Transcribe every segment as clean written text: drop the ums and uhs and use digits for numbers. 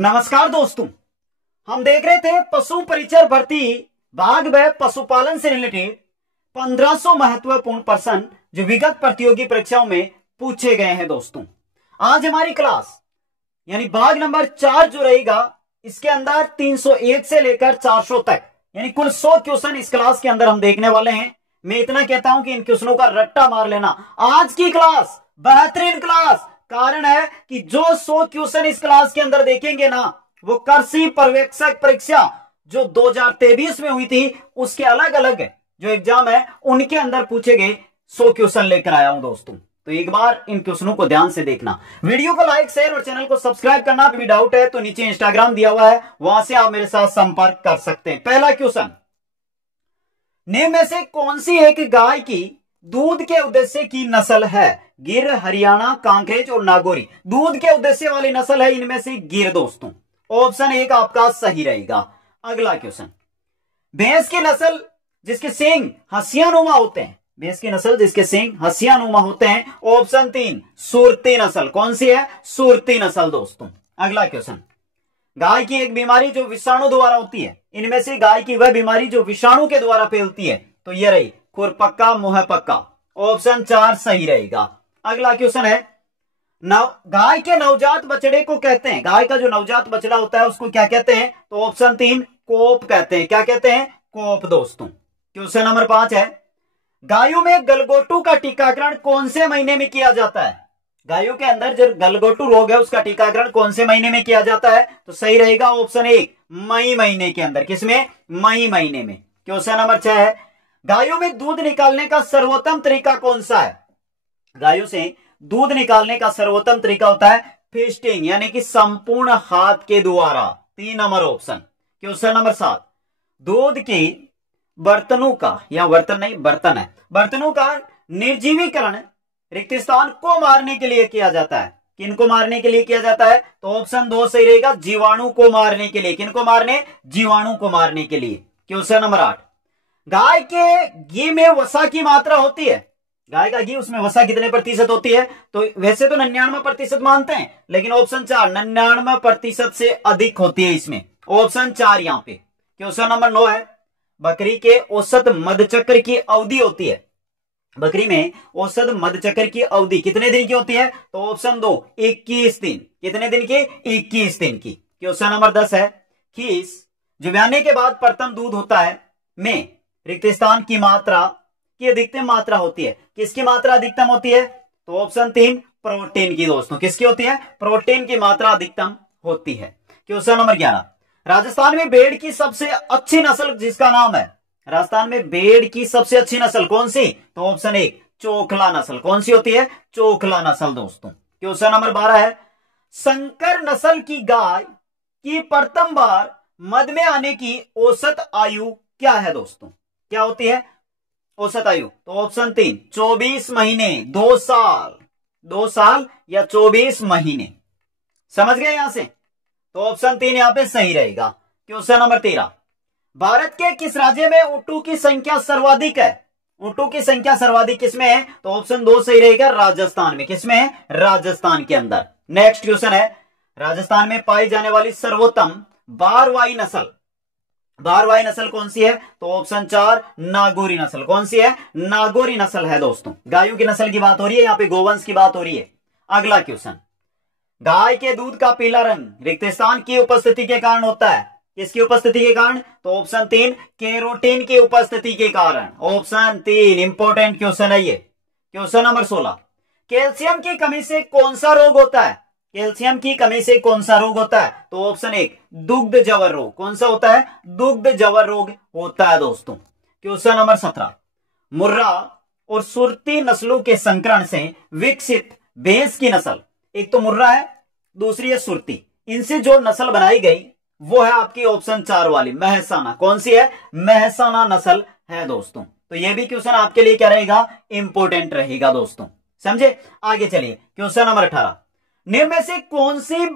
नमस्कार दोस्तों, हम देख रहे थे पशु परिचर भर्ती भाग व पशुपालन से रिलेटेड 1500 महत्वपूर्ण प्रश्न जो विगत प्रतियोगी परीक्षाओं में पूछे गए हैं। दोस्तों, आज हमारी क्लास यानी भाग नंबर 4 जो रहेगा, इसके अंदर 301 से लेकर 400 तक यानी कुल 100 क्वेश्चन इस क्लास के अंदर हम देखने वाले हैं। मैं इतना कहता हूं कि इन क्वेश्चनों का रट्टा मार लेना। आज की क्लास बेहतरीन क्लास, कारण है कि जो 100 क्वेश्चन इस क्लास के अंदर देखेंगे ना, वो कृषि पर्यवेक्षक परीक्षा जो 2023 में हुई थी उसके अलग अलग जो एग्जाम है उनके अंदर पूछे गए 100 क्वेश्चन लेकर आया हूं। दोस्तों, तो एक बार इन क्वेश्चनों को ध्यान से देखना, वीडियो को लाइक शेयर और चैनल को सब्सक्राइब करना। भी डाउट है तो नीचे इंस्टाग्राम दिया हुआ है, वहां से आप मेरे साथ संपर्क कर सकते हैं। पहला क्वेश्चन, निम्न में से कौन सी एक गाय की दूध के उद्देश्य की नस्ल है? गिर, हरियाणा, कांकरेज और नागौरी। दूध के उद्देश्य वाली नस्ल है इनमें से गिर। दोस्तों, ऑप्शन 1 आपका सही रहेगा। अगला क्वेश्चन, भैंस की नस्ल जिसके सींग हंसियानुमा होते हैं, भैंस की नस्ल जिसके सींग हंसियानुमा होते हैं, ऑप्शन 3 सुरती नस्ल। कौन सी है? सुरती नस्ल। दोस्तों, अगला क्वेश्चन, गाय की एक बीमारी जो विषाणु द्वारा होती है, इनमें से गाय की वह बीमारी जो विषाणु के द्वारा फैलती है, तो यह रही खुरपक्का मुंहपक्का। ऑप्शन 4 सही रहेगा। अगला क्वेश्चन है, गाय के नवजात बछड़े को कहते हैं, गाय का जो नवजात बछड़ा होता है उसको क्या कहते हैं? तो ऑप्शन 3 कोप कहते हैं। क्या कहते हैं? कोप। दोस्तों, क्वेश्चन नंबर 5 है, गायों में गलघोटू का टीकाकरण कौन से महीने में किया जाता है? गायों के अंदर जो गलघोटू रोग है उसका टीकाकरण कौन से महीने में किया जाता है? तो सही रहेगा ऑप्शन 1 मई महीने के अंदर। किसमें? मई महीने में। क्वेश्चन नंबर 6 है, गायों में दूध निकालने का सर्वोत्तम तरीका कौन सा है? गायों से दूध निकालने का सर्वोत्तम तरीका होता है फिस्टिंग, यानी कि संपूर्ण हाथ के द्वारा। 3 नंबर ऑप्शन। क्वेश्चन नंबर 7, दूध के बर्तनों का, या बर्तन नहीं बर्तन है, बर्तनों का निर्जीवीकरण रिक्त स्थान को मारने के लिए किया जाता है। किनको मारने के लिए किया जाता है? तो ऑप्शन 2 सही रहेगा, जीवाणु को मारने के लिए। किनको मारने? जीवाणु को मारने के लिए। क्वेश्चन नंबर 8, गाय के घी में वसा की मात्रा होती है, गाय का घी उसमें वसा कितने प्रतिशत होती है? तो वैसे तो 99% मानते हैं, लेकिन ऑप्शन 4 99% से अधिक होती है इसमें। ऑप्शन 4 यहां पे। क्वेश्चन नंबर 9 है, बकरी के औसत मधचक्र की अवधि होती है, बकरी में औसत मधचक्र की अवधि कितने दिन की होती है? तो ऑप्शन 2 21 दिन। कितने दिन की? 21 दिन की। क्वेश्चन नंबर 10 है, खीस जो ब्याने के बाद प्रथम दूध होता है में रिक्त स्थान की मात्रा की अधिकतम मात्रा होती है। किसकी मात्रा अधिकतम होती है? तो ऑप्शन 3 प्रोटीन की। दोस्तों, किसकी होती है? प्रोटीन की मात्रा अधिकतम होती है। क्वेश्चन नंबर 11, राजस्थान में भेड़ की सबसे अच्छी नस्ल जिसका नाम है, राजस्थान में भेड़ की सबसे अच्छी नस्ल कौन सी? तो ऑप्शन 1 चोखला नस्ल। कौन सी होती है? चोखला नस्ल। दोस्तों, क्वेश्चन नंबर 12 है, संकर नस्ल की गाय की प्रथम बार मध में आने की औसत आयु क्या है? दोस्तों, क्या होती है औसत आयु? तो ऑप्शन 3 24 महीने, 2 साल, 2 साल या 24 महीने। समझ गए यहां से? तो ऑप्शन 3 यहां पे सही रहेगा। क्वेश्चन नंबर 13, भारत के किस राज्य में ऊंटों की संख्या सर्वाधिक है? ऊंटों की संख्या सर्वाधिक किसमें है? तो ऑप्शन 2 सही रहेगा, राजस्थान में। किसमें है? राजस्थान के अंदर। नेक्स्ट क्वेश्चन है, राजस्थान में पाई जाने वाली सर्वोत्तम बारवाई नस्ल, बारवाई नस्ल कौन सी है? तो ऑप्शन 4 नागौरी नस्ल। कौन सी है? नागौरी नस्ल है। दोस्तों, गायों की नस्ल की बात हो रही है, यहां पे गोवंश की बात हो रही है। अगला क्वेश्चन, गाय के दूध का पीला रंग रिक्त स्थान की उपस्थिति के कारण होता है। किसकी उपस्थिति के कारण? तो ऑप्शन 3 केरोटीन की उपस्थिति के कारण। ऑप्शन 3 इंपॉर्टेंट क्वेश्चन है ये। क्वेश्चन नंबर 16, कैल्शियम की कमी से कौन सा रोग होता है? कैल्शियम की कमी से कौन सा रोग होता है? तो ऑप्शन 1 दुग्ध जवर रोग। कौन सा होता है? दुग्ध जवर रोग होता है। दोस्तों, क्वेश्चन नंबर 17, मुर्रा और सुरती नस्लों के संकरण से विकसित भैंस की नस्ल, एक तो मुर्रा है, दूसरी है सुरती, इनसे जो नस्ल बनाई गई वो है आपकी ऑप्शन 4 वाली महसाना। कौन सी है? महसाना नस्ल है। दोस्तों, तो यह भी क्वेश्चन आपके लिए क्या रहेगा? इंपॉर्टेंट रहेगा। दोस्तों, समझे? आगे चलिए, क्वेश्चन नंबर 18, निम्न में से कौन सी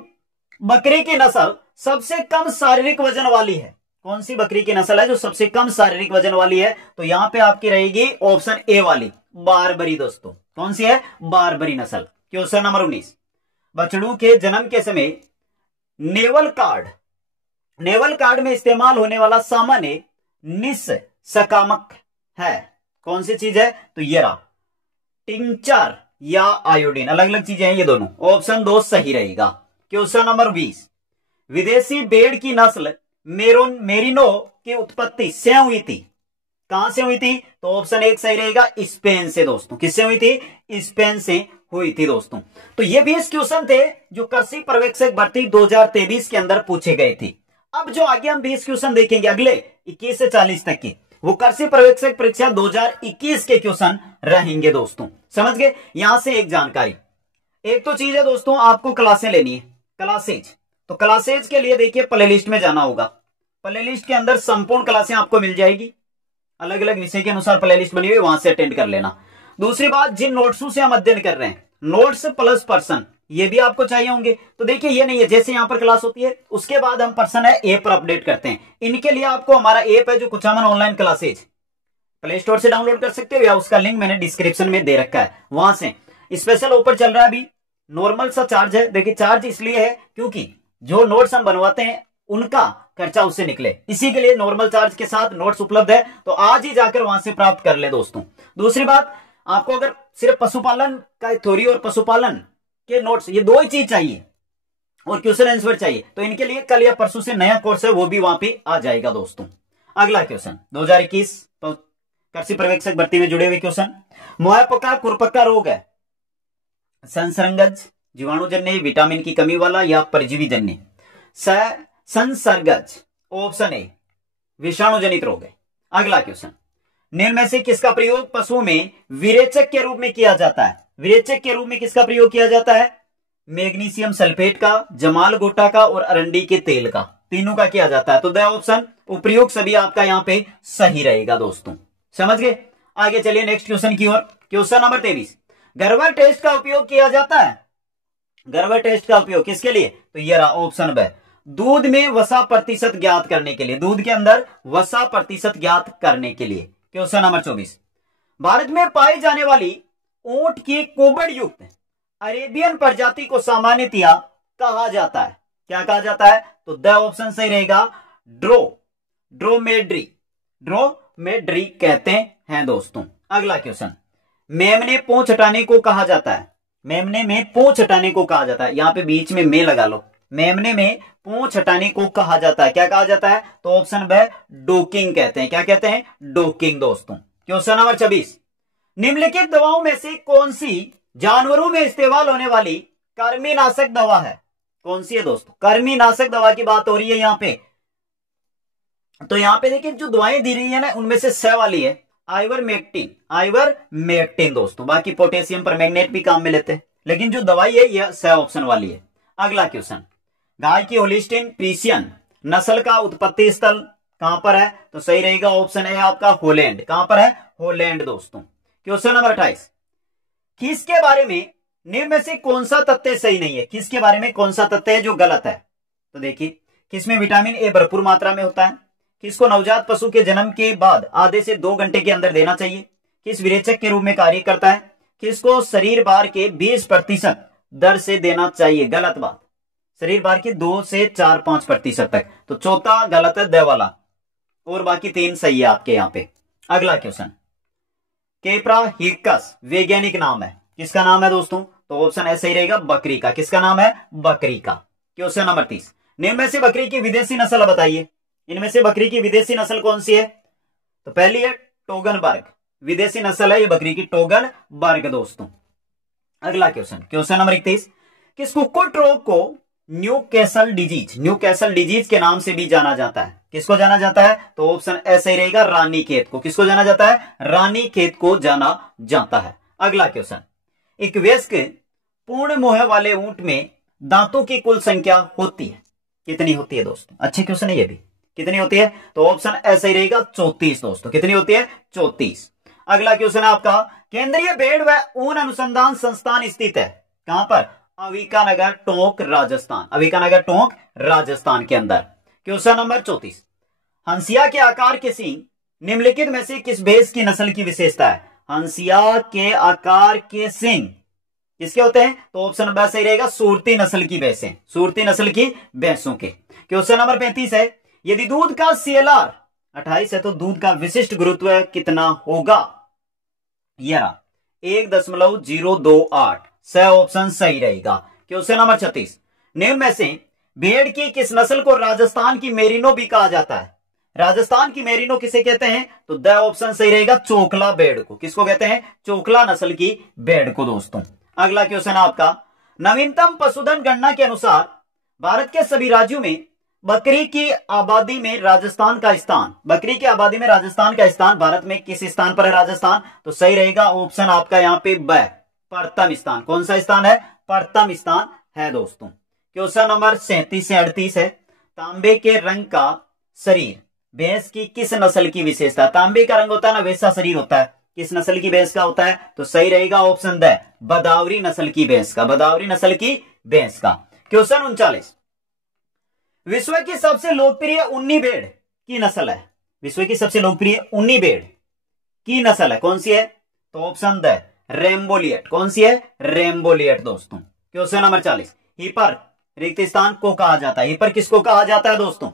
बकरी की नस्ल सबसे कम शारीरिक वजन वाली है? कौन सी बकरी की नस्ल है जो सबसे कम शारीरिक वजन वाली है? तो यहां पे आपकी रहेगी ऑप्शन ए वाली बारबरी। दोस्तों, कौन सी है? बारबरी नस्ल। क्वेश्चन नंबर 19, बछड़ों के जन्म के समय नेवल कार्ड, नेवल कार्ड में इस्तेमाल होने वाला सामान्य निस्सकामक है। कौन सी चीज है? तो ये रहा, टिंचर या आयोडीन, अलग अलग चीजें हैं ये दोनों। ऑप्शन 2 सही रहेगा। क्वेश्चन नंबर 20, विदेशी भेड़ की नस्ल मेरिनो की उत्पत्ति से हुई थी। कहां से हुई थी? तो ऑप्शन 1 सही रहेगा, स्पेन से दोस्तों। किससे हुई थी? स्पेन से हुई थी दोस्तों। तो ये 20 क्वेश्चन थे जो कृषि पर्यवेक्षक भर्ती 2023 के अंदर पूछे गए थे। अब जो आगे हम 20 क्वेश्चन देखेंगे अगले 21 से 40 तक की, वो कृषि पर्यवेक्षक परीक्षा 2021 के क्वेश्चन रहेंगे दोस्तों। समझ गए? यहां से एक जानकारी, एक तो चीज है दोस्तों, आपको क्लासें लेनी है, क्लासेज। तो क्लासेज के लिए देखिए प्ले लिस्ट में जाना होगा। प्ले लिस्ट के अंदर संपूर्ण क्लासें आपको मिल जाएगी, अलग अलग विषय के अनुसार प्ले लिस्ट बनी हुई, वहां से अटेंड कर लेना। दूसरी बात, जिन नोट्सों से हम अध्ययन कर रहे हैं, नोट्स प्लस पर्सन, ये भी आपको चाहिए होंगे। तो देखिए ये नहीं है जैसे यहां पर क्लास होती है उसके बाद हम पर्सन है ऐप पर अपडेट करते हैं। इनके लिए आपको हमारा ऐप है जो Kuchaman online classes, play store से डाउनलोड कर सकते हो या उसका लिंक मैंने डिस्क्रिप्शन में दे रखा है, वहां से। स्पेशल ऑफर चल रहा है अभी, नॉर्मल सा चार्ज है। देखिए चार्ज इसलिए है क्योंकि जो नोट्स हम बनवाते हैं उनका खर्चा उससे निकले, इसी के लिए नॉर्मल चार्ज के साथ नोट्स उपलब्ध है। तो आज ही जाकर वहां से प्राप्त कर ले दोस्तों। दूसरी बात, आपको अगर सिर्फ पशुपालन का थ्योरी और पशुपालन के नोट्स, ये दो ही चीज चाहिए और क्वेश्चन आंसर चाहिए, तो इनके लिए कल या परसों से नया कोर्स है वो भी वहां पे आ जाएगा दोस्तों। अगला क्वेश्चन 2021 कृषि पर्यवेक्षक भर्ती में जुड़े हुए क्वेश्चन, मुहैपका खुरपका रोग है संसर्गज, जीवाणुजन्य, विटामिन की कमी वाला या परजीवी जन्य? संसर्गज, ऑप्शन ए विषाणु जनित रोग है। अगला क्वेश्चन, निम्न में से किसका प्रयोग पशुओं में विरेचक के रूप में किया जाता है? विरेचक के रूप में किसका प्रयोग किया जाता है? मैग्नीशियम सल्फेट का, जमाल गोटा का और अरंडी के तेल का, तीनों का किया जाता है। तो द ऑप्शन उपयोग सभी आपका यहां पे सही रहेगा दोस्तों। समझ गए? आगे चलिए नेक्स्ट क्वेश्चन की ओर। क्वेश्चन नंबर 23, गर्वर टेस्ट का उपयोग किया जाता है। गर्वर टेस्ट का उपयोग किसके लिए? तो ये रहा ऑप्शन ब, दूध में वसा प्रतिशत ज्ञात करने के लिए, दूध के अंदर वसा प्रतिशत ज्ञात करने के लिए। क्वेश्चन नंबर 24, भारत में पाई जाने वाली ऊंट की कुबड़ युक्त अरेबियन प्रजाति को सामान्यतया कहा जाता है। क्या कहा जाता है? तो द ऑप्शन सही रहेगा, ड्रोमेड्री, ड्रोमेड्री कहते हैं दोस्तों। अगला क्वेश्चन, मेमने पूंछ हटाने को कहा जाता है। मेमने में पूंछ हटाने को कहा जाता है, यहां पे बीच में मे लगा लो। मेमने में पूंछ हटाने को कहा जाता है, क्या कहा जाता है? तो ऑप्शन ब, डोकिंग कहते हैं। क्या कहते हैं? डोकिंग दोस्तों। क्वेश्चन नंबर 26, निम्नलिखित दवाओं में से कौन सी जानवरों में इस्तेमाल होने वाली कृमिनाशक दवा है? कौन सी है दोस्तों? कृमिनाशक दवा की बात हो रही है यहां पे। तो यहां पे देखिए जो दवाएं दी रही है ना, उनमें से स वाली है आइवरमेक्टिन दोस्तों। बाकी पोटेशियम पर मैग्नेट भी काम में लेते हैं, लेकिन जो दवाई है यह स ऑप्शन वाली है। अगला क्वेश्चन, गाय की होलिस्टीन फ्रीशियन नस्ल का उत्पत्ति स्थल कहां पर है? तो सही रहेगा ऑप्शन है आपका हॉलैंड। कहां पर है? हॉलैंड दोस्तों। क्वेश्चन नंबर 28, किसके बारे में निम्न में से कौन सा तथ्य सही नहीं है? किसके बारे में कौन सा तथ्य है जो गलत है? तो देखिए, किसमें विटामिन ए भरपूर मात्रा में होता है, किसको नवजात पशु के जन्म के बाद आधे से 2 घंटे के अंदर देना चाहिए, किस विरेचक के रूप में कार्य करता है, किसको शरीर भार के 20% दर से देना चाहिए? गलत बात, शरीर भार के 2 से 4-5% तक। तो चौथा गलत है, द वाला, और बाकी 3 सही है आपके यहां पे। अगला क्वेश्चन, कैप्राहिकस वैज्ञानिक नाम है, किसका नाम है दोस्तों? तो ऑप्शन ए सही रहेगा, बकरी का। किसका नाम है? बकरी का। क्वेश्चन नंबर 30, निम्न में से बकरी की विदेशी नस्ल बताइए। इनमें से बकरी की विदेशी नस्ल कौन सी है? तो पहली है टोगनबर्ग, विदेशी नस्ल है ये बकरी की, टोगनबर्ग दोस्तों। अगला क्वेश्चन, क्वेश्चन नंबर 31, किस कुक्कुट रोग को न्यूकैसल डिजीज के नाम से भी जाना जाता है? किसको जाना जाता है? तो ऑप्शन ए सही रहेगा, रानीखेत को। किसको जाना जाता है? रानीखेत को जाना जाता है। अगला क्वेश्चन, एक वयस्क पूर्ण मोह वाले ऊंट में दांतों की कुल संख्या होती है, कितनी होती है दोस्तों? अच्छे क्वेश्चन है ये भी, कितनी होती है? तो ऑप्शन ए सही रहेगा, 34 दोस्तों। कितनी होती है? 34। अगला क्वेश्चन है आपका, केंद्रीय भेड़ व ऊन अनुसंधान संस्थान स्थित है कहां पर? अविकानगर, टोंक, राजस्थान। अविकानगर, टोंक, राजस्थान के अंदर। क्वेश्चन नंबर 34, हंसिया के आकार के सींग निम्नलिखित में से किस भैंस की नस्ल की विशेषता है? हंसिया के आकार के सींग किसके होते हैं? तो ऑप्शन नंबर सही रहेगा, सूरती नस्ल की भैंसें, सूरती नस्ल की भैंसों के। क्वेश्चन नंबर 35 है, यदि दूध का CLR 28 है तो दूध का विशिष्ट गुरुत्व कितना होगा? 1.028। सही ऑप्शन सही रहेगा। क्वेश्चन नंबर 36, निम्न में से भेड़ की किस नस्ल को राजस्थान की मेरिनो भी कहा जाता है? राजस्थान की मेरिनो किसे कहते हैं? तो द ऑप्शन सही रहेगा, चोकला भेड़ को। किसको कहते हैं? चोकला नस्ल की भेड़ को दोस्तों। अगला क्वेश्चन आपका, नवीनतम पशुधन गणना के अनुसार भारत के सभी राज्यों में बकरी की आबादी में राजस्थान का स्थान, बकरी की आबादी में राजस्थान का स्थान भारत में किस स्थान पर है? राजस्थान। तो सही रहेगा ऑप्शन आपका यहाँ पे ब, प्रथम स्थान। कौन सा स्थान है? प्रथम स्थान है दोस्तों। क्वेश्चन नंबर 37 से 38 है, तांबे के रंग का शरीर भैंस की किस नस्ल की विशेषता? तांबे का रंग होता है ना, वैसा शरीर होता है, किस नस्ल की भैंस का होता है? तो सही रहेगा ऑप्शन द, बदावरी नस्ल की भैंस का, बदावरी नस्ल की भैंस का। क्वेश्चन 39, विश्व की सबसे लोकप्रिय उन्नी भेड़ की नस्ल है, विश्व की सबसे लोकप्रिय उन्नी भेड़ की नस्ल है, कौन सी है? तो ऑप्शन द, रेम्बोलियट। कौन सी है? रेम्बोलियट दोस्तों। क्वेश्चन नंबर 40, हिपर रिक्त स्थान को कहा जाता है, हिपर किसको कहा जाता है दोस्तों?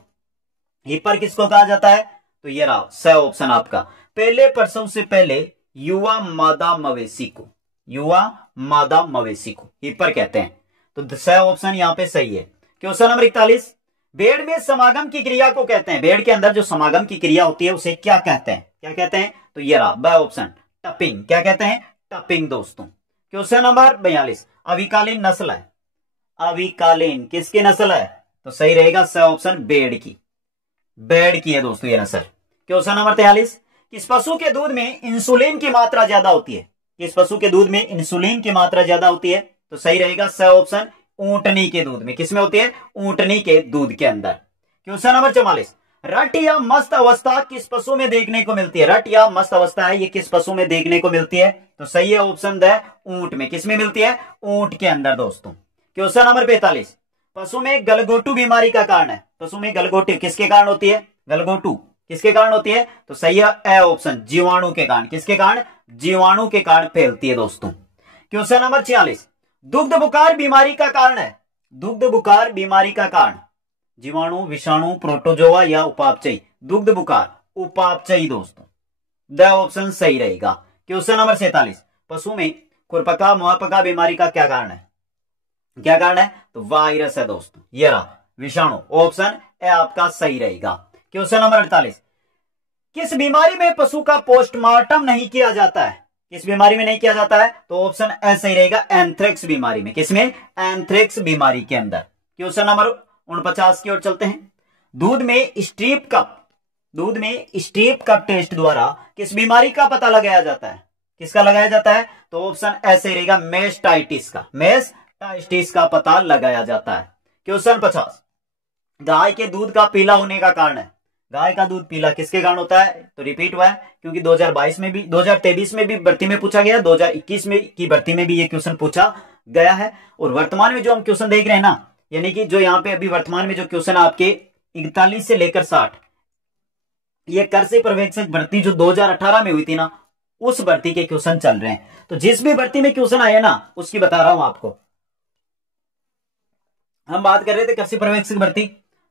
हिपर किसको कहा जाता है? तो ये रहा सही ऑप्शन आपका, पहले प्रसव से पहले युवा मादा मवेशी को, युवा मादा मवेशी को हिपर कहते हैं। तो सही ऑप्शन यहां पे सही है। क्वेश्चन नंबर 41, भेड़ में समागम की क्रिया को कहते हैं, भेड़ के अंदर जो समागम की क्रिया होती है उसे क्या कहते हैं? क्या कहते हैं? तो ये रहा ब ऑप्शन, टपिंग। क्या कहते हैं? टपिंग दोस्तों। क्वेश्चन नंबर 42, अविकालीन नस्ल है, अविकालीन किसकी नस्ल है? तो सही रहेगा सही ऑप्शन, भेड़ की, भेड़ की है दोस्तों ये नस्ल। क्वेश्चन नंबर 43, किस पशु के दूध में इंसुलिन की मात्रा ज्यादा होती है? किस पशु के दूध में इंसुलिन की मात्रा ज्यादा होती है? तो सही रहेगा सही ऑप्शन, ऊंटनी के दूध में। किसमें होती है? ऊंटनी के दूध के अंदर। क्वेश्चन नंबर 44, रट या मस्त अवस्था किस पशु में देखने को मिलती है? रट या मस्त अवस्था है ये किस पशु में देखने को मिलती है? तो सही है ऑप्शन द, ऊंट में। किसमें मिलती है? ऊंट के अंदर दोस्तों। क्वेश्चन नंबर 45, पशु में गलघोटू बीमारी का कारण है, पशु में गलघोटू किसके कारण होती है? गलघोटू किसके कारण होती है? तो सही है ए ऑप्शन, जीवाणु के कारण। किसके कारण? जीवाणु के कारण फैलती है दोस्तों। क्वेश्चन नंबर 46, दुग्ध बुखार बीमारी का कारण है, दुग्ध बुखार बीमारी का कारण जीवाणु, विषाणु, प्रोटोजोआ या उपापचयी? दुग्ध बुखार उपापचयी दोस्तों, द ऑप्शन सही रहेगा। क्वेश्चन नंबर 47, पशु में खुरपका मुहपका बीमारी का क्या कारण है? क्या कारण है? तो वायरस है दोस्तों, ये रहा विषाणु, ऑप्शन ए आपका सही रहेगा। क्वेश्चन नंबर 48, किस बीमारी में पशु का पोस्टमार्टम नहीं किया जाता है? किस बीमारी में नहीं किया जाता है? तो ऑप्शन ए सही रहेगा, एंथ्रेक्स बीमारी में। किसमें? एंथ्रेक्स बीमारी के अंदर। क्वेश्चन नंबर 49 की ओर चलते हैं, दूध में स्ट्रीप कप, दूध में स्ट्रीप कप टेस्ट द्वारा किस बीमारी का पता लगाया जाता है? किसका लगाया जाता है? तो ऑप्शन ए सही रहेगा, मेस्टाइटिस का, मेस्टाइटिस का पता लगाया जाता है। क्वेश्चन 50, गाय के दूध का पीला होने का कारण है, गाय का दूध पीला किसके कारण होता है? तो रिपीट हुआ है क्योंकि 2022 में भी, 2023 में भी भर्ती में पूछा गया, 2021 में की भर्ती में भी ये क्वेश्चन पूछा गया है, और वर्तमान में जो हम क्वेश्चन देख रहे हैं ना, यानी कि जो यहाँ पे अभी वर्तमान में जो क्वेश्चन आपके 41 से लेकर 60, ये कृषि पर्यवेक्षक भर्ती जो 2018 में हुई थी ना, उस भर्ती के क्वेश्चन चल रहे हैं। तो जिस भी भर्ती में क्वेश्चन आए ना उसकी बता रहा हूं आपको। हम बात कर रहे थे कृषि पर्यवेक्षक भर्ती,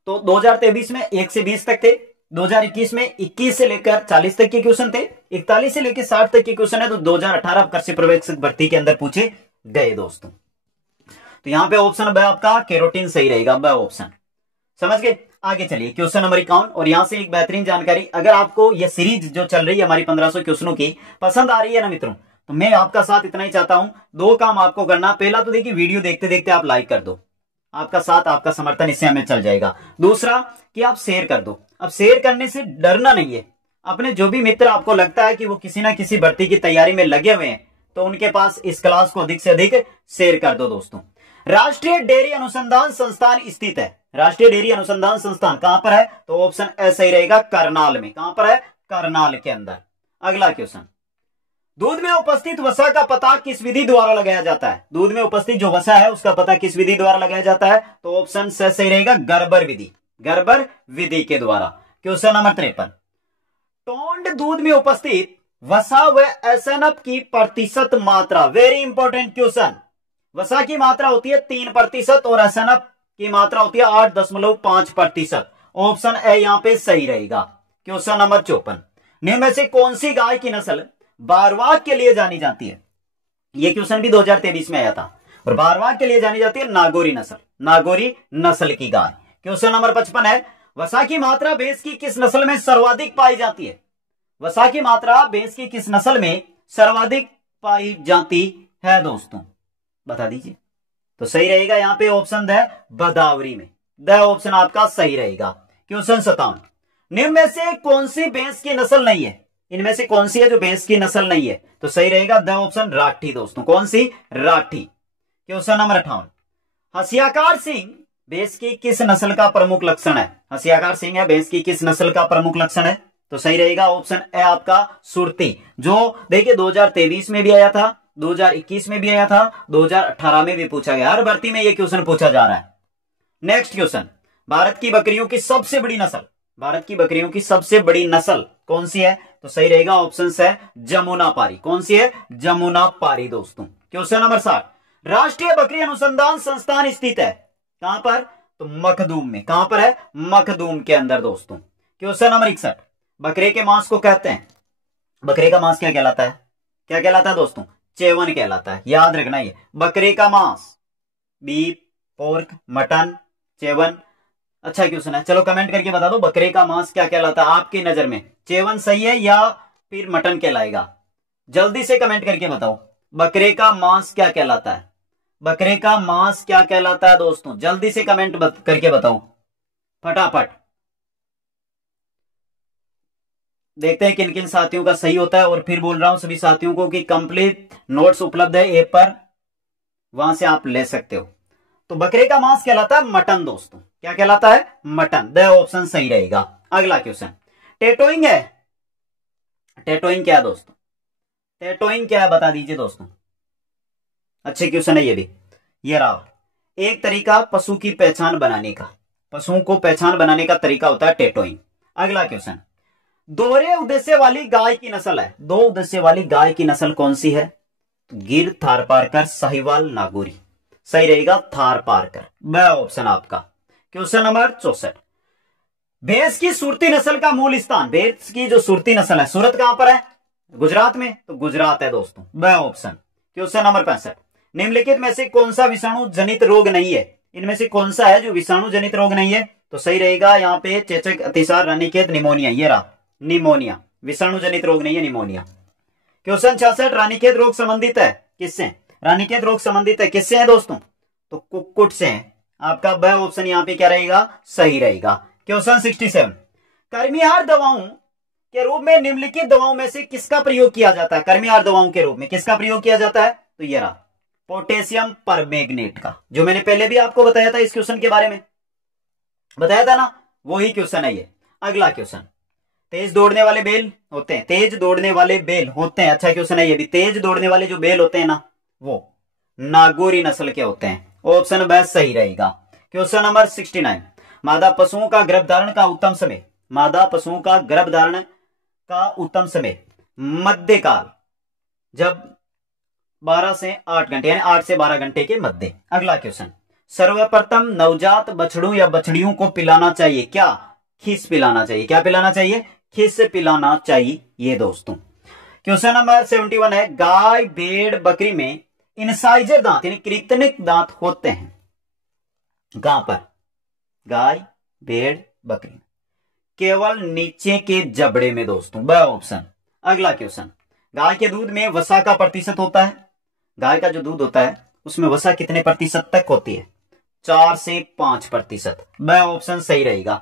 तो 2023 में 1 से 20 तक थे, 2021 में 21 से लेकर 40 तक के क्वेश्चन थे, 41 से लेकर 60 तक के क्वेश्चन है, तो 2018 कृषि पर्यवेक्षक भर्ती के अंदर पूछे गए दोस्तों। तो यहां पे ऑप्शन ब आपका केरोटीन सही रहेगा, ब ऑप्शन। समझ गए? आगे चलिए क्वेश्चन नंबर 51, और यहां से एक बेहतरीन जानकारी, अगर आपको यह सीरीज जो चल रही है हमारी 1500 क्वेश्चनों की पसंद आ रही है ना मित्रों, तो मैं आपका साथ इतना ही चाहता हूं, दो काम आपको करना। पहला तो देखिए वीडियो देखते देखते आप लाइक कर दो, आपका साथ आपका समर्थन इससे हमें चल जाएगा। दूसरा कि आप शेयर कर दो। अब शेयर करने से डरना नहीं है, अपने जो भी मित्र आपको लगता है कि वो किसी ना किसी भर्ती की तैयारी में लगे हुए हैं, तो उनके पास इस क्लास को अधिक से अधिक शेयर कर दो दोस्तों। राष्ट्रीय डेयरी अनुसंधान संस्थान स्थित है, राष्ट्रीय डेयरी अनुसंधान संस्थान कहां पर है? तो ऑप्शन ए सही रहेगा, करनाल में। कहां पर है? करनाल के अंदर। अगला क्वेश्चन, दूध में उपस्थित वसा का पता किस विधि द्वारा लगाया जाता है? दूध में उपस्थित जो वसा है उसका पता किस विधि द्वारा लगाया जाता है? तो ऑप्शन से सही रहेगा, गर्बर विधि, गर्बर विधि के द्वारा। क्वेश्चन नंबर 53, टोंड दूध में उपस्थित वसा व एसएनएफ की प्रतिशत मात्रा, वेरी इंपॉर्टेंट क्वेश्चन, वसा की मात्रा होती है 3% और एसएनएफ की मात्रा होती है 8.5%। ऑप्शन ए यहां पे सही रहेगा। क्वेश्चन नंबर 54, निम्न में से कौन सी गाय की नस्ल बारवाग के लिए जानी जाती है? यह क्वेश्चन भी 2023 में आया था। और बारवाग के लिए जानी जाती है नागौरी नस्ल, नागौरी नस्ल की गाय। क्वेश्चन नंबर 55 है, वसा की मात्रा भैंस की किस नस्ल में सर्वाधिक पाई जाती है? वसा की मात्रा भैंस की किस नस्ल में सर्वाधिक पाई जाती है दोस्तों, बता दीजिए। तो सही रहेगा यहां पे ऑप्शन द बदावरी में, द ऑप्शन आपका सही रहेगा। क्वेश्चन 57, निम्न में से कौन सी भैंस की नस्ल नहीं है? इनमें से कौन सी है जो भैंस की नस्ल नहीं है? तो सही रहेगा द ऑप्शन राठी दोस्तों। कौन सी? राठी। क्वेश्चन नंबर 58, हसियाकार सिंह भैंस की किस नस्ल का प्रमुख लक्षण है? हसियाकार सिंह है भैंस की किस नस्ल का प्रमुख लक्षण है? तो सही रहेगा ऑप्शन ए आपका सुरती, जो देखिए 2023 में भी आया था, 2021 में भी आया था, 2018 में भी पूछा गया। हर भर्ती में यह क्वेश्चन पूछा जा रहा है। नेक्स्ट क्वेश्चन, भारत की बकरियों की सबसे बड़ी नस्ल, भारत की बकरियों की सबसे बड़ी नस्ल कौन सी है? तो सही रहेगा ऑप्शन है जमुना पारी। कौन सी है? जमुना पारी दोस्तों। क्वेश्चन नंबर 60, राष्ट्रीय बकरी अनुसंधान संस्थान स्थित है कहां पर? तो मखदूम में। कहां पर है? मखदूम के अंदर दोस्तों। क्वेश्चन नंबर 61, बकरे के मांस को कहते हैं, बकरे का मांस क्या कहलाता है? क्या कहलाता है दोस्तों? चेवन कहलाता है। याद रखना ये, बकरे का मांस, बीफ, पोर्क, मटन, चेवन। अच्छा क्वेश्चन है, चलो कमेंट करके बता दो बकरे का मांस क्या कहलाता है आपकी नजर में? चेवन सही है या फिर मटन कहलाएगा? जल्दी से कमेंट करके बताओ, बकरे का मांस क्या कहलाता है? बकरे का मांस क्या कहलाता है दोस्तों? जल्दी से कमेंट करके बताओ फटाफट। देखते हैं किन किन साथियों का सही होता है। और फिर बोल रहा हूं सभी साथियों को कि कंप्लीट नोट्स उपलब्ध है ऐप पर, वहां से आप ले सकते हो। तो बकरे का मांस कहलाता है मटन दोस्तों। क्या कहलाता है? मटन। द ऑप्शन सही रहेगा। अगला क्वेश्चन, टेटोइंग है, टेटोइंग क्या है दोस्तों? टेटोइंग क्या है बता दीजिए दोस्तों। अच्छे क्वेश्चन है ये भी। ये रहा एक तरीका पशु की पहचान बनाने का, पशुओं को पहचान बनाने का तरीका होता है टेटोइंग। अगला क्वेश्चन, दोहरे उद्देश्य वाली गाय की नस्ल है, दो उद्देश्य वाली गाय की नस्ल कौन सी है? गिर, थारपारकर, साहिवाल, नागौरी। सही रहेगा थारपारकर, ब ऑप्शन आपका। क्वेश्चन नंबर 64, भैंस की सुरती नस्ल का मूल स्थान, भैंस की जो सुरती नस्ल है सूरत कहां पर है? गुजरात में। तो गुजरात है दोस्तों, ब ऑप्शन। क्वेश्चन नंबर 65, निम्नलिखित में से कौन सा विषाणु जनित रोग नहीं है? इनमें से कौन सा है जो विषाणु जनित रोग नहीं है? तो सही रहेगा यहाँ पे चेचक, अतिसार, रानीखेत, निमोनिया। ये रहा निमोनिया, विषाणु जनित रोग नहीं है निमोनिया। क्वेश्चन 66, रानीखेत रोग संबंधित है किससे? रानीखेत रोग संबंधित है किससे है दोस्तों? तो कुक्कुट से है। आपका ब ऑप्शन यहाँ पे क्या रहेगा? सही रहेगा। क्वेश्चन 67, कर्मिहार दवाओं के रूप में निम्नलिखित दवाओं में से किसका प्रयोग किया जाता है? कर्मिहार दवाओं के रूप में किसका प्रयोग किया जाता है? तो ये रहा पोटेशियम परमैंगनेट का, जो मैंने पहले भी आपको बताया था, इस क्वेश्चन के बारे में बताया था ना, वही क्वेश्चन है ये। अगला क्वेश्चन, तेज दौड़ने वाले बैल होते हैं, तेज दौड़ने वाले बैल होते हैं। अच्छा क्वेश्चन है ये भी, तेज दौड़ने वाले जो बैल होते हैं ना, वो नागौरी नस्ल के होते हैं। ऑप्शन ब सही रहेगा। क्वेश्चन नंबर 69, मादा पशुओं का गर्भधारण का उत्तम समय, मादा पशुओं का गर्भधारण का उत्तम समय मध्यकाल, जब 12 से 8 घंटे, यानी 8 से 12 घंटे के मध्य। अगला क्वेश्चन, सर्वप्रथम नवजात बछड़ों या बछड़ियों को पिलाना चाहिए क्या? खिस पिलाना चाहिए। क्या पिलाना चाहिए? खिस पिलाना चाहिए दोस्तों। क्वेश्चन नंबर 71 है, गाय, भेड़, बकरी में इंसाइजर दांत यानी कृत्रिम दांत होते हैं कहां पर? गाय, भेड़, बकरी, केवल नीचे के जबड़े में दोस्तों, ब ऑप्शन। अगला क्वेश्चन, गाय के दूध में वसा का प्रतिशत होता है, गाय का जो दूध होता है उसमें वसा कितने प्रतिशत तक होती है? 4 से 5%, ब ऑप्शन सही रहेगा।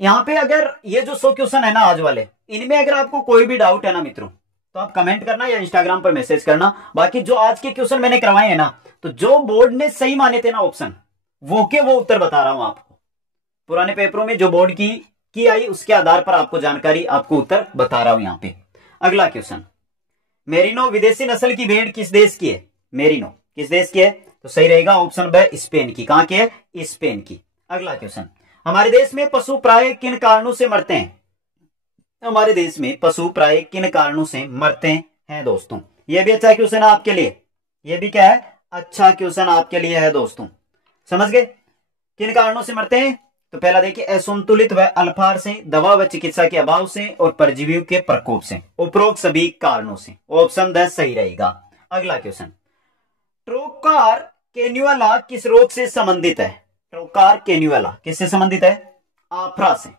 यहां पे अगर ये जो 100 क्वेश्चन है ना आज वाले, इनमें अगर आपको कोई भी डाउट है ना मित्रों, तो आप कमेंट करना या इंस्टाग्राम पर मैसेज करना। बाकी जो आज के क्वेश्चन मैंने करवाए हैं ना, तो जो बोर्ड ने सही माने थे ना ऑप्शन, वो के वो उत्तर बता रहा हूं आपको। पुराने पेपरों में जो बोर्ड की आई उसके आधार पर आपको जानकारी, आपको उत्तर बता रहा हूं यहां पे। अगला क्वेश्चन, मेरिनो विदेशी नस्ल की भेड़ किस देश की है? मेरिनो किस देश की है? तो सही रहेगा ऑप्शन ब स्पेन की। कहां की है? स्पेन की। अगला क्वेश्चन, हमारे देश में पशु प्राय किन कारणों से मरते हैं? हमारे देश में पशु प्राय किन कारणों से मरते हैं दोस्तों? यह भी अच्छा क्वेश्चन है आपके लिए। यह भी क्या है? अच्छा क्वेश्चन आपके लिए है दोस्तों, समझ गए। किन कारणों से मरते हैं? तो पहला देखिए, असंतुलित व अल्पाहार से, दवा व चिकित्सा के अभाव से और परजीवियों के प्रकोप से, उपरोक्त सभी कारणों से। ऑप्शन 10 सही रहेगा। अगला क्वेश्चन, ट्रोकार कैन्युला किस रोग से संबंधित है? ट्रोकार कैन्युला किससे संबंधित है? आफरा से,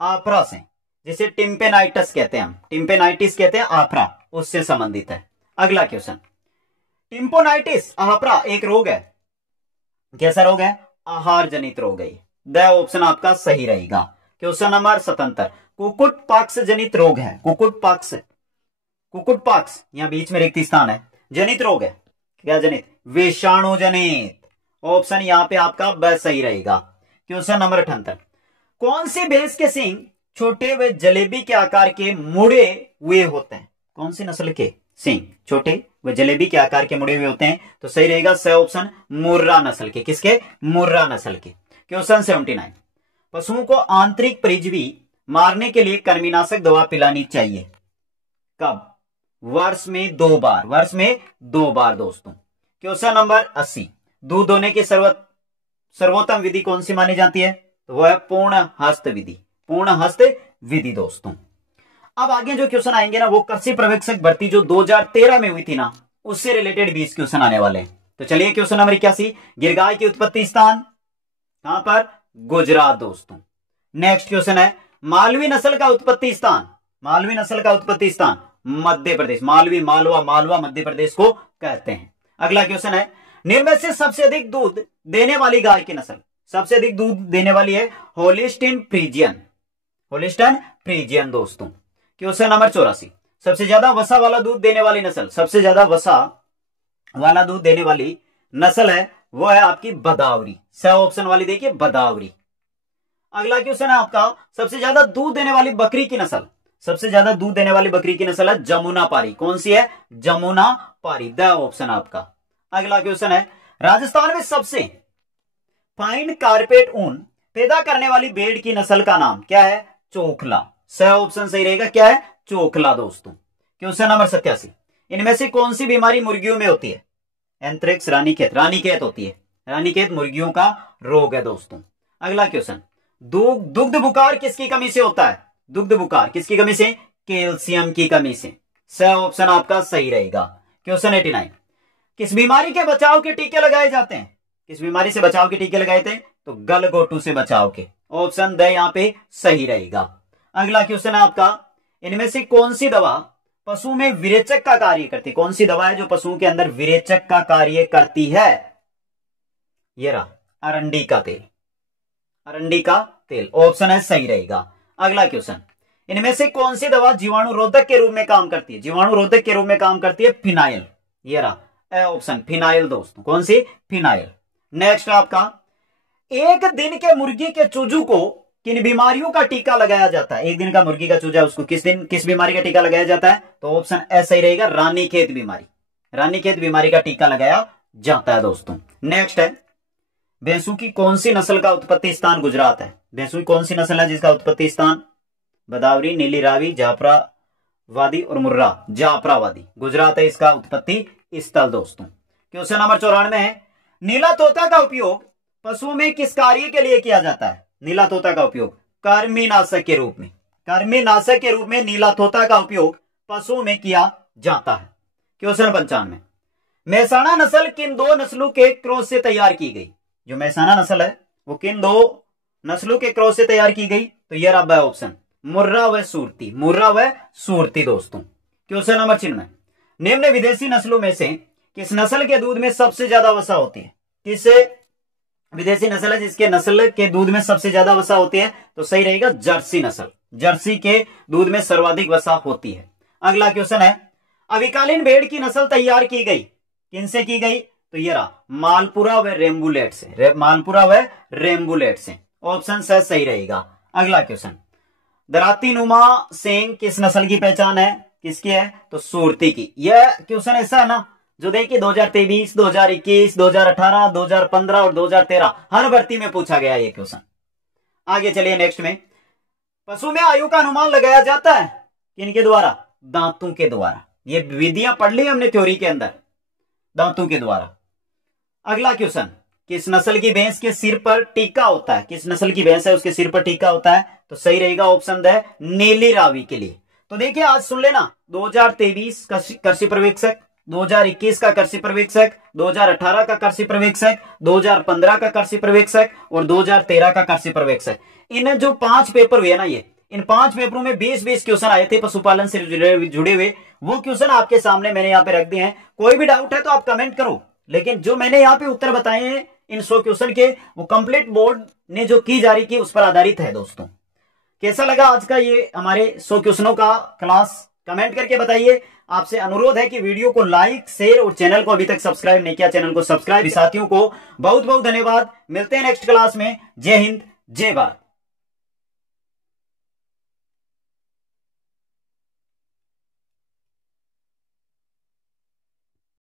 आफरा से, जिसे टिम्पेनाइटिस कहते हैं, हम टिम्पेनाइटिस कहते हैं, आफरा उससे संबंधित है। अगला क्वेश्चन, टिम्पोनाइटिस आफरा एक रोग है, कैसा रोग है? आहार जनित रोग है। द ऑप्शन आपका सही रहेगा। क्वेश्चन नंबर 77, कुकुट पॉक्स जनित रोग है। कुकुट पॉक्स, कुकुट पॉक्स यहां बीच में रिक्त स्थान है, जनित रोग है, क्या जनित? विषाणु जनित। ऑप्शन यहां पे आपका ब सही रहेगा। क्वेश्चन नंबर 78, कौन सी भैंस के सींग छोटे व जलेबी के आकार के मुड़े हुए होते हैं? कौन सी नस्ल के सींग छोटे व जलेबी के आकार के मुड़े हुए होते हैं? तो सही रहेगा स ऑप्शन, मुर्रा नस्ल के। किसके? मुर्रा नस्ल के। क्वेश्चन 79, पशुओं को आंतरिक परजीवी मारने के लिए कृमिनाशक दवा पिलानी चाहिए कब? वर्ष में 2 बार, वर्ष में 2 बार दोस्तों। क्वेश्चन नंबर 80, दूध दोहने की सर्वोत्तम विधि कौन सी मानी जाती है? तो वह है पूर्ण हस्त विधि, पूर्ण हस्त विधि दोस्तों। अब आगे जो क्वेश्चन आएंगे ना, वो कृषि पर्यवेक्षक भर्ती जो 2013 में हुई थी ना, उससे रिलेटेड 20 क्वेश्चन आने वाले हैं। तो चलिए क्वेश्चन नंबर 81, गिरगाय की उत्पत्ति स्थान कहां पर? गुजरात दोस्तों। नेक्स्ट क्वेश्चन है, मालवी नस्ल का उत्पत्ति स्थान, मालवी नस्ल का उत्पत्ति स्थान मध्य प्रदेश। मालवी, मालवा, मालवा मध्य प्रदेश को कहते हैं। अगला क्वेश्चन है, निम्न से सबसे अधिक दूध देने वाली गाय की नस्ल, सबसे अधिक दूध देने वाली है होलिस्टीन फ्रीजियन, होलिस्टीन फ्रीजियन दोस्तों। क्वेश्चन नंबर 84, सबसे ज्यादा वसा वाला दूध देने वाली नस्ल, सबसे ज्यादा वसा वाला दूध देने वाली नस्ल है वो है आपकी बदावरी। स ऑप्शन वाली देखिए, बदावरी। अगला क्वेश्चन है आपका, सबसे ज्यादा दूध देने वाली बकरी की नस्ल, सबसे ज्यादा दूध देने वाली बकरी की नस्ल है जमुना पारी। कौन सी है? जमुना पारी। द ऑप्शन आपका। अगला क्वेश्चन है, राजस्थान में सबसे फाइन कारपेट ऊन पैदा करने वाली भेड़ की नस्ल का नाम क्या है? चोखला। स ऑप्शन सही रहेगा, क्या है? चोखला दोस्तों। क्वेश्चन नंबर 87, इनमें से कौन सी बीमारी मुर्गियों में होती है? एंथ्रेक्स, रानीखेत, रानीखेत होती है, रानीखेत मुर्गियों का रोग है दोस्तों। अगला क्वेश्चन, दुग्ध बुखार किसकी कमी से होता है? दुग्ध बुखार किसकी कमी से? कैल्शियम की कमी से। स ऑप्शन आपका सही रहेगा। क्वेश्चन 89, किस बीमारी के बचाव के टीके लगाए जाते हैं? किस बीमारी से बचाव के टीके लगाए थे? तो गलघोटू से बचाव के। ऑप्शन द यहां पे सही रहेगा। अगला क्वेश्चन है आपका, इनमें से कौन सी दवा पशु में विरेचक का कार्य करती है? कौन सी दवा है जो पशुओं के अंदर विरेचक का कार्य करती है? ये रहा, अरंडी का तेल, अरंडी का तेल। ऑप्शन है सही रहेगा। अगला क्वेश्चन, इनमें से कौन सी दवा जीवाणु रोधक के रूप में काम करती है? जीवाणु रोधक के रूप में काम करती है फिनाइल। ये रहा ऑप्शन, फिनाइल दोस्तों। कौन सी? फिनाइल। नेक्स्ट आपका, एक दिन के मुर्गी के चूजू को किन बीमारियों का टीका लगाया जाता है? एक दिन का मुर्गी का चूजा, उसको किस बीमारी का टीका लगाया जाता है? तो ऑप्शन ए सही रहेगा, रानीखेत बीमारी, रानीखेत बीमारी का टीका लगाया जाता है दोस्तों। नेक्स्ट है, भैंसों की कौन सी नस्ल का उत्पत्ति स्थान गुजरात है? भैंसों की कौन सी नस्ल है जिसका उत्पत्ति स्थान? बदावरी, नीली रावी, जाफरावादी और मुर्रा। जाफरावादी, गुजरात है इसका उत्पत्ति स्थल दोस्तों। क्वेश्चन नंबर 94 है, नीला तोता का उपयोग पशुओं में किस कार्य के लिए किया जाता है? नीला तोता का उपयोग कृमिनाशक के रूप में, कृमिनाशक के रूप में नीला तोता का उपयोग पशुओं में किया जाता है। क्वेश्चन 95, मेहसाणा नस्ल किन 2 नस्लों के क्रॉस से तैयार की गई? जो मेहसाणा नस्ल है वो किन 2 नस्लों के क्रॉस से तैयार की गई? तो यह रहा ऑप्शन, मुर्रा व सूरती, मुर्रा व सूरती दोस्तों। क्वेश्चन नंबर 96, निम्न विदेशी नस्लों में से किस नस्ल के दूध में सबसे ज्यादा वसा होती है? किस विदेशी नस्ल है जिसके नस्ल के दूध में सबसे ज्यादा वसा होती है? तो सही रहेगा जर्सी नस्ल, जर्सी के दूध में सर्वाधिक वसा होती है। अगला क्वेश्चन है, अविकालीन भेड़ की नस्ल तैयार की गई किनसे की गई? तो ये रहा, मालपुरा व रेम्बुलेट से, मालपुरा व रेम्बुलेट से। ऑप्शन सही रहेगा। अगला क्वेश्चन, दराती नुमा सेंग किस नस्ल की पहचान है? किसकी है? तो सूरती की। यह क्वेश्चन ऐसा है ना जो देखिए 2023, 2021, 2018, 2015 और 2013 हर भर्ती में पूछा गया ये क्वेश्चन। आगे चलिए नेक्स्ट में, पशु में आयु का अनुमान लगाया जाता है किनके द्वारा? दांतों के द्वारा। ये विधियां पढ़ ली हमने थ्योरी के अंदर। दांतों के द्वारा। अगला क्वेश्चन, किस नस्ल की भैंस के सिर पर टीका होता है? किस नस्ल की भैंस है उसके सिर पर टीका होता है? तो सही रहेगा ऑप्शन द नीली रावी के लिए। तो देखिए आज सुन लेना, 2023 का कृषि पर्यवेक्षक, 2021 का कृषि पर्यवेक्षक, 2018 का कृषि पर्यवेक्षक, 2015 का कृषि पर्यवेक्षक और 2013 का कृषि पर्यवेक्षक, इन जो 5 पेपर हुए ना, ये इन 5 पेपरों में 20-20 क्वेश्चन आए थे पशुपालन से जुड़े हुए। वो क्वेश्चन आपके सामने मैंने यहाँ पे रख दिए हैं। कोई भी डाउट है तो आप कमेंट करो, लेकिन जो मैंने यहाँ पे उत्तर बताए हैं इन 100 क्वेश्चन के, वो कंप्लीट बोर्ड ने जो की जारी की उस पर आधारित है। दोस्तों कैसा लगा आज का ये हमारे 100 क्वेश्चनों का क्लास, कमेंट करके बताइए। आपसे अनुरोध है कि वीडियो को लाइक, शेयर और चैनल को अभी तक सब्सक्राइब नहीं किया, चैनल को सब्सक्राइब। साथियों को बहुत बहुत धन्यवाद। मिलते हैं नेक्स्ट क्लास में। जय हिंद, जय भारत।